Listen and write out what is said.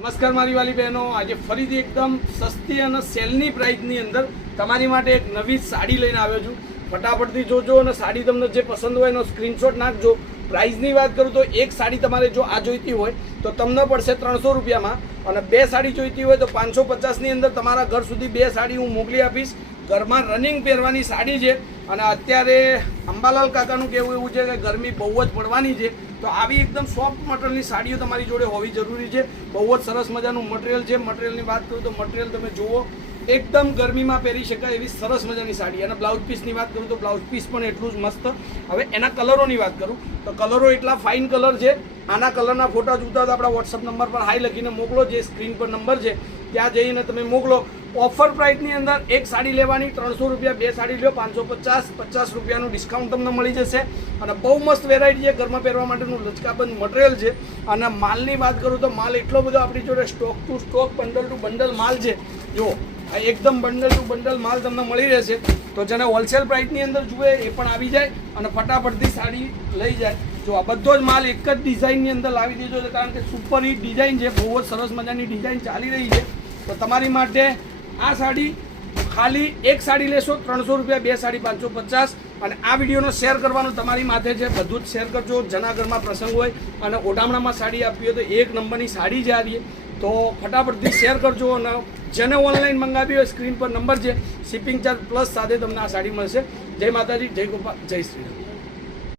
નમસ્કાર મારી વાલી બહેનો, આજે ફરીથી એકદમ સસ્તી અને સેલની પ્રાઇસની અંદર તમારી માટે એક નવી સાડી લઈને આવ્યો છું. ફટાફટથી જોજો અને સાડી તમને જે પસંદ હોય એનો સ્ક્રીનશોટ નાખજો. પ્રાઇસની વાત કરું તો એક સાડી તમારે જો આ જોઈતી હોય તો તમને પડશે 300 રૂપિયામાં, અને બે સાડી જોઈતી હોય તો 550ની અંદર તમારા ઘર સુધી બે સાડી હું મોકલી આપીશ. ઘરમાં રનિંગ પહેરવાની સાડી છે, અને અત્યારે અંબાલાલ કાકાનું કહેવું એવું છે કે ગરમી બહુ જ પડવાની છે, તો આવી એકદમ સોફ્ટ મટીરિયલની સાડીઓ તમારી જોડે હોવી જરૂરી છે. બહુ જ સરસ મજાનું મટીરિયલ છે. મટીરિયલની વાત કરું તો મટીરિયલ તમે જુઓ, એકદમ ગરમીમાં પહેરી શકાય એવી સરસ મજાની સાડી. અને બ્લાઉઝ પીસની વાત કરું તો બ્લાઉઝ પીસ પણ એટલું જ મસ્ત. હવે એના કલરોની વાત કરું તો કલરો એટલા ફાઇન કલર છે. આના કલરના ફોટા જોતા તો આપણા વોટ્સઅપ નંબર પર હાઈ લખીને મોકલો, જે સ્ક્રીન પર નંબર છે ત્યાં જઈને તમે મોકલો. ઓફર પ્રાઇસની અંદર એક સાડી લેવાની 300 રૂપિયા, બે સાડી લો 550 રૂપિયાનું ડિસ્કાઉન્ટ તમને મળી જશે. અને બહુ મસ્ત વેરાયટી છે, ઘરમાં પહેરવા માટેનું લચકાબંધ મટીરિયલ છે. અને માલની વાત કરું તો માલ એટલો બધો આપણી જોડે stock to stock, bundle to bundle માલ છે. જો આ એકદમ બંડલ ટુ બંડલ માલ તમને મળી રહેશે. તો જેને હોલસેલ પ્રાઇસની અંદર જુએ એ પણ આવી જાય અને ફટાફટથી સાડી લઈ જાય. જો આ બધો જ માલ એક જ ડિઝાઇનની અંદર લાવી દેજો છે, કારણ કે સુપર હિટ ડિઝાઇન છે. બહુ જ સરસ મજાની ડિઝાઇન ચાલી રહી છે. તો તમારી માટે આ સાડી ખાલી એક સાડી લેશો 300 રૂપિયા, બે સાડી 550. અને આ વિડીયોનો શેર કરવાનું તમારી માથે છે. બધું જ શેર કરજો. જેના ઘરમાં પ્રસંગ હોય અને ઓઢામણામાં સાડી આપવી હોય તો એક નંબરની સાડી જ આવી, તો ફટાફટથી શેર કરજો. અને જેને ઓનલાઈન મંગાવી હોય સ્ક્રીન પર નંબર છે, શિપિંગ ચાર્જ પ્લસ સાથે તમને આ સાડી મળશે. જય માતાજી, જય ગોપાલ, જય શ્રી રામ.